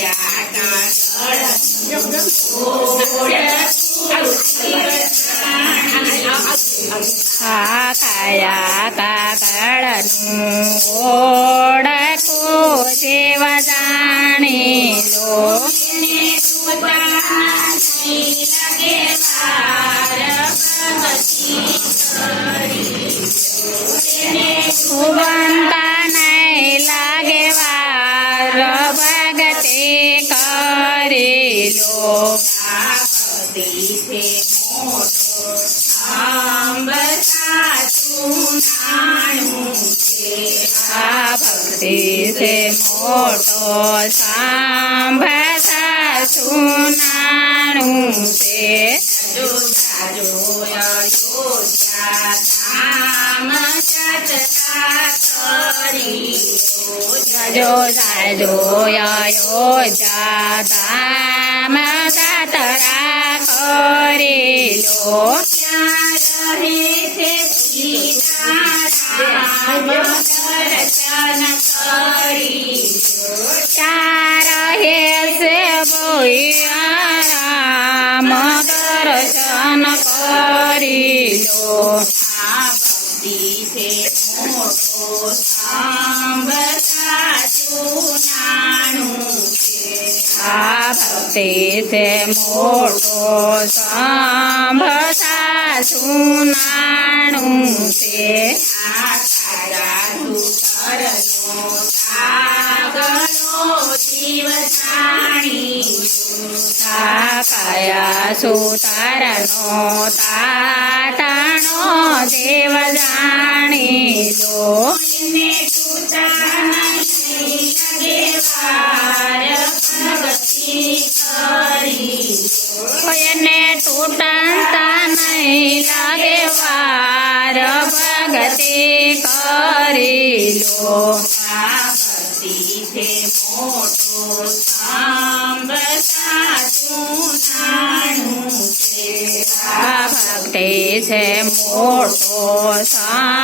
આ ભક્તિ છે આ કાયા છે મોટો સાંભળતા સુનાણું છે. જો જાજો અયોધ્યા ધામ જતરા કરી જાજો જાજો અયોધ્યા ધામ જતરા કરી લો. ત્યાં રહે છે આ ભક્તિ છે મોટો સાંભળતા સુનાણું છે. આ ભક્તિ છે આ સારા સુતરનો સાગરો જીવ તાતાણો જાણી લો ને તુતા નહીં લગે વાર ભક્તિ કરી કોઈને તૂટતા નહીં લાગે વાર ભગતિ કરી લો આ ભક્તિ છે મોટો સાંભળતા સુનાણું છે આ ભક્તિ છે મોટો સાંભળતા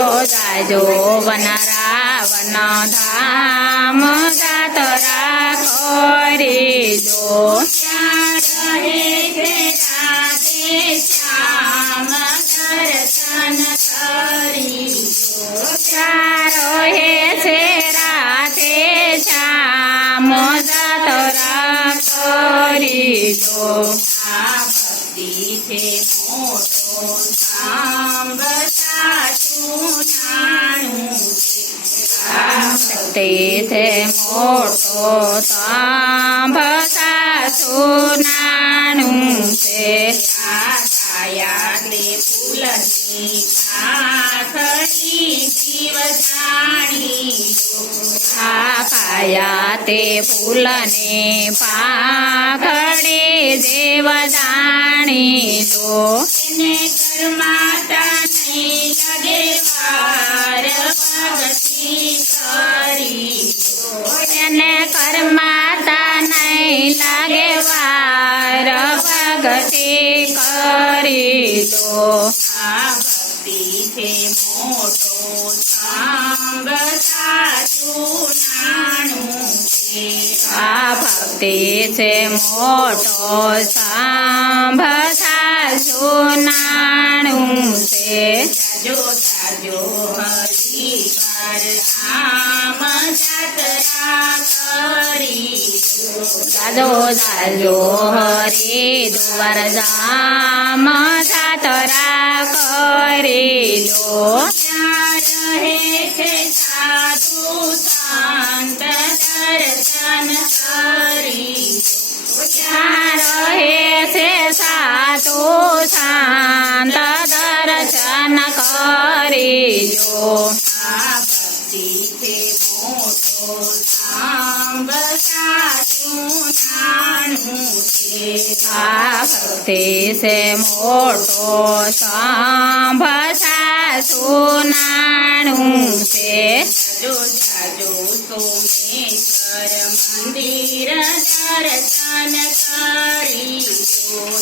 જો જાજો વન રાવણ ધામ જાતરા કરી દો ત્યાં રહે છે મોટો સાંભતા સુનાનું છે. છાયા તે ફૂલની પાથરી જીવ જાણી પાયા તે ફૂલને પાઘડે દેવ આ ભક્તિ છે મોટો સાંભ સાચું નાણું છે આ ભક્તિ છે મોટો સાંભ સાચું નાણું છે જાજો જાજો હરી પર આમ જાતરા કરી જાજો જાજો હરી દ્વાર જામ જાતરા કરી લો ત્યાં રહે છે સાધુ શાંત દર્શન કરી ત્યાં રહે છે સાધુ શાંત દર્શન કરી લો આ ભક્તિ છે મોટો સાંભ સાચું નાણું છે આ છે. જો જાજો સોમેશ્વર મંદિર દર્શન કરી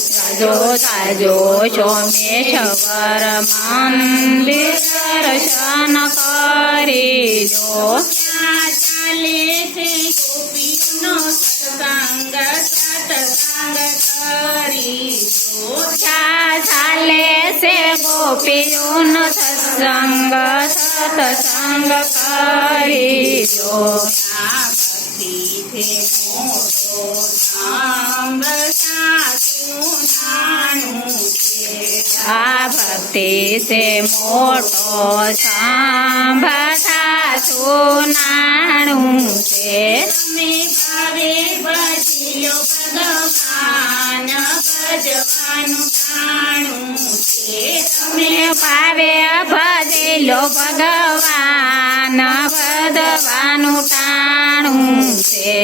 જાજો જાજો સોમેશ્વર મંદિર દર્શન કરી ત્યાં ચાલે છે ગોપીઓનો સત્સંગ સત્સંગ કરી લો ભક્તિ છે મોટો સાંભ સાચું નાણું છે આ ભક્તિ છે મોટો સાંભ સાચું નાણું છે ભજવાનું ભાવે ભજેલો ભગવાન ભજવાનું ટાણું છે.